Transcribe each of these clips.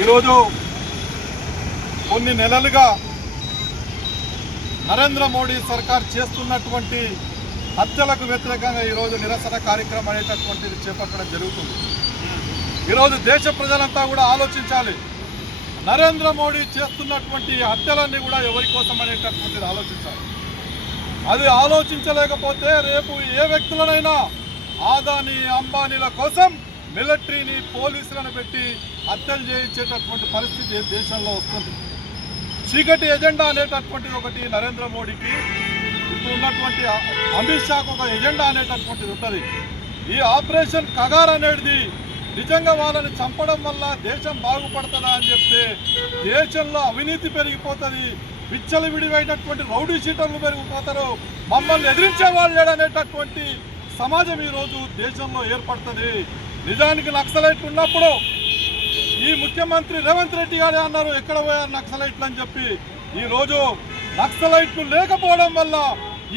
ఈరోజు కొన్ని నెలలుగా నరేంద్ర మోడీ సర్కార్ చేస్తున్నటువంటి హత్యలకు వ్యతిరేకంగా ఈరోజు నిరసన కార్యక్రమం అనేటటువంటిది చేపట్టడం జరుగుతుంది. ఈరోజు దేశ ప్రజలంతా కూడా ఆలోచించాలి. నరేంద్ర మోడీ చేస్తున్నటువంటి హత్యలన్నీ కూడా ఎవరి కోసం అనేటటువంటిది ఆలోచించాలి. అది ఆలోచించలేకపోతే రేపు ఏ వ్యక్తులనైనా ఆదాని అంబానీల కోసం మిలిటరీని పోలీసులను పెట్టి హత్యలు చేయించేటటువంటి పరిస్థితి దేశంలో వస్తుంది? చీకటి ఎజెండా అనేటటువంటిది ఒకటి నరేంద్ర మోడీకి ఇప్పుడు ఉన్నటువంటి అమిత్ షాకు ఒక ఎజెండా అనేటటువంటిది ఉంటుంది. ఈ ఆపరేషన్ కగార్ అనేది నిజంగా వాళ్ళని చంపడం వల్ల దేశం బాగుపడుతుందా అని చెప్తే దేశంలో అవినీతి పెరిగిపోతుంది. విచ్చలు విడివైనటువంటి రౌడీ షీటర్లు పెరిగిపోతారు. మమ్మల్ని ఎదిరించే వాళ్ళు లేడనేటటువంటి సమాజం ఈరోజు దేశంలో ఏర్పడుతుంది. నిజానికి నక్సలైట్లు ఉన్నప్పుడు ఈ ముఖ్యమంత్రి రేవంత్ రెడ్డి గారే అన్నారు ఎక్కడ పోయారు నక్సలైట్లు? అని చెప్పి. ఈరోజు నక్సలైట్లు లేకపోవడం వల్ల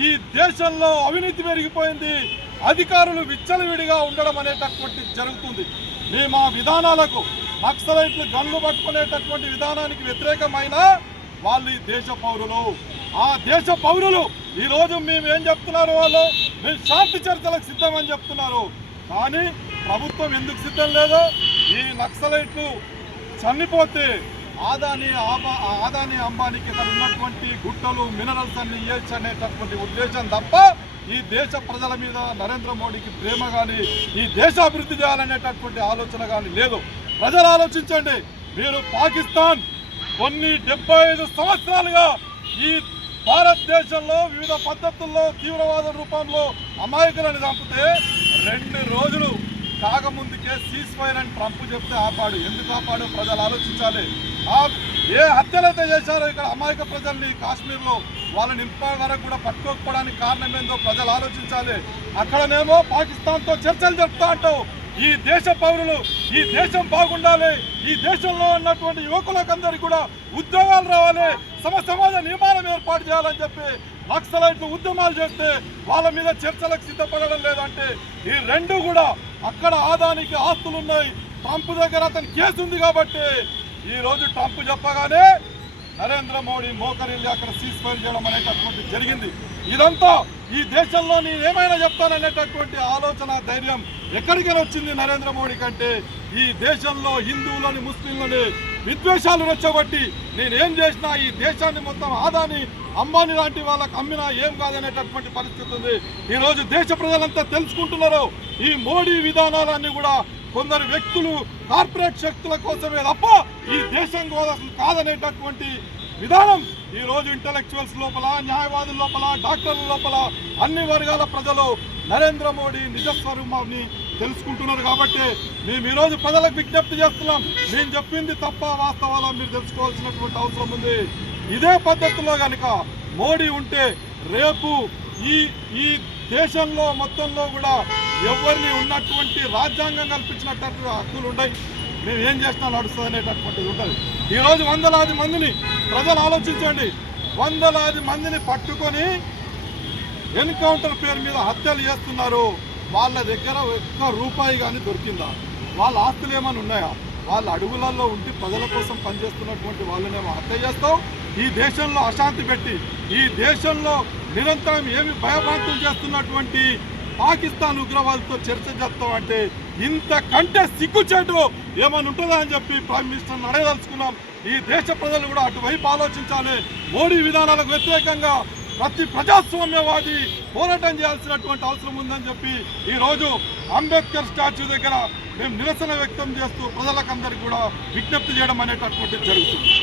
ఈ దేశంలో అవినీతి పెరిగిపోయింది. అధికారులు విచ్చలవిడిగా ఉండడం అనేటటువంటి జరుగుతుంది. మేము ఆ విధానాలకు నక్సలైట్లు గన్లు పట్టుకునేటటువంటి విధానానికి వ్యతిరేకమైన వాళ్ళు ఈ దేశ పౌరులు. ఆ దేశ పౌరులు ఈరోజు మేము ఏం చెప్తున్నారు వాళ్ళు? మేము శాంతి చర్చలకు సిద్ధమని చెప్తున్నారు. కానీ ప్రభుత్వం ఎందుకు సిద్ధం లేదు ఈ నక్సలైట్లు చనిపోతే ఆదాని ఆదాని అంబానీకి ఇక్కడ ఉన్నటువంటి గుట్టలు మినరల్స్ అన్ని ఇవ్వచ్చు అనేటటువంటి ఉద్దేశం తప్ప ఈ దేశ ప్రజల మీద నరేంద్ర మోడీకి ప్రేమ కానీ ఈ దేశ అభివృద్ధి చేయాలనేటటువంటి ఆలోచన కానీ లేదు. ప్రజలు ఆలోచించండి. మీరు పాకిస్తాన్ కొన్ని డెబ్బై ఐదు సంవత్సరాలుగా ఈ భారతదేశంలో వివిధ పద్ధతుల్లో తీవ్రవాద రూపంలో అమాయకులను చంపితే రెండు రోజులు కాకముందుకే సీజ్ ఫైర్ అని ట్రంప్ చెప్తే ఆపాడు. ఎందుకు ఆపాడు? ప్రజలు ఆలోచించాలి. ఆ ఏ హత్యలైతే చేశారో ఇక్కడ అమాయక ప్రజల్ని కాశ్మీర్లో వాళ్ళని ఇప్పటి వరకు కూడా పట్టుకోకపోవడానికి కారణం ఏందో ప్రజలు ఆలోచించాలి. అక్కడనేమో పాకిస్తాన్తో చర్చలు జరుపుతా అంటావు. ఈ దేశ పౌరులు ఈ దేశం బాగుండాలి ఈ దేశంలో ఉన్నటువంటి యువకులకందరికీ కూడా ఉద్యోగాలు రావాలి సమ సమాజ నిర్మాణం ఏర్పాటు చేయాలని చెప్పి నక్సలైట్లు ఉద్యమాలు చేస్తే వాళ్ళ మీద చర్చలకు సిద్ధపడడం లేదంటే ఈ రెండు కూడా అక్కడ ఆదానికి ఆస్తులు ఉన్నాయి ట్రంప్ దగ్గర అతని కేసు ఉంది కాబట్టి ఈరోజు ట్రంప్ చెప్పగానే నరేంద్ర మోడీ మోకరిల్లి అక్కడ సీజ్ ఫైర్ చేయడం అనేటటువంటి జరిగింది. ఇదంతా ఈ దేశంలో నేను ఏమైనా చెప్తాననేటటువంటి ఆలోచన ధైర్యం ఎక్కడికైనా వచ్చింది నరేంద్ర మోడీ కంటే. ఈ దేశంలో హిందువులని ముస్లింలని విద్వేషాలు రెచ్చగొట్టి నేనేం చేసినా ఈ దేశాన్ని మొత్తం ఆదాని అంబానీ లాంటి వాళ్ళకి అమ్మినా ఏం కాదనేటటువంటి పరిస్థితి ఉంది. ఈ రోజు దేశ ప్రజలంతా తెలుసుకుంటున్నారు. ఈ మోడీ విధానాలన్నీ కూడా కొందరు వ్యక్తులు కార్పొరేట్ శక్తుల కోసమే తప్ప ఈ దేశం కోసం కాదనేటటువంటి విధానం. ఈ రోజు ఇంటలెక్చువల్స్ లోపల న్యాయవాదుల లోపల డాక్టర్ల లోపల అన్ని వర్గాల ప్రజలు నరేంద్ర మోడీ నిజస్వరూపాన్ని తెలుసుకుంటున్నారు కాబట్టి మేము ఈరోజు ప్రజలకు విజ్ఞప్తి చేస్తున్నాం. మేము చెప్పింది తప్ప వాస్తవాల మీరు తెలుసుకోవాల్సినటువంటి అవసరం ఉంది. ఇదే పద్ధతిలో కనుక మోడీ ఉంటే రేపు ఈ ఈ దేశంలో మొత్తంలో కూడా ఎవరిని ఉన్నటువంటి రాజ్యాంగం కల్పించినటువంటి హక్కులు ఉన్నాయి మేము ఏం చేసినా నడుస్తుంది అనేటటువంటిది ఉంటుంది. ఈరోజు వందలాది మందిని ప్రజలు ఆలోచించండి. వందలాది మందిని పట్టుకొని ఎన్కౌంటర్ పేరు మీద హత్యలు చేస్తున్నారు. వాళ్ళ దగ్గర ఒక్క రూపాయి కానీ దొరికిందా? వాళ్ళ ఆస్తులు ఏమైనా ఉన్నాయా? వాళ్ళ అడుగులలో ఉండి ప్రజల కోసం పనిచేస్తున్నటువంటి వాళ్ళనేమో హత్య చేస్తాం. ఈ దేశంలో అశాంతి పెట్టి ఈ దేశంలో నిరంతరం ఏమి భయభ్రాంతులు చేస్తున్నటువంటి పాకిస్తాన్ ఉగ్రవాదులతో చర్చ చేస్తాం అంటే ఇంతకంటే సిగ్గుచేటు ఏమైనా ఉంటుందా అని చెప్పి ప్రైమ్ మినిస్టర్ని అడగదలుచుకున్నాం. ఈ దేశ ప్రజలు కూడా అటువైపు ఆలోచించాలి. మోడీ విధానాలకు వ్యతిరేకంగా ప్రతి ప్రజాస్వామ్యవాది పోరాటం చేయాల్సినటువంటి అవసరం ఉందని చెప్పి ఈరోజు అంబేద్కర్ స్టాచ్యూ దగ్గర మేము నిరసన వ్యక్తం చేస్తూ ప్రజలకందరికీ కూడా విజ్ఞప్తి చేయడం అనేటటువంటిది జరుగుతుంది.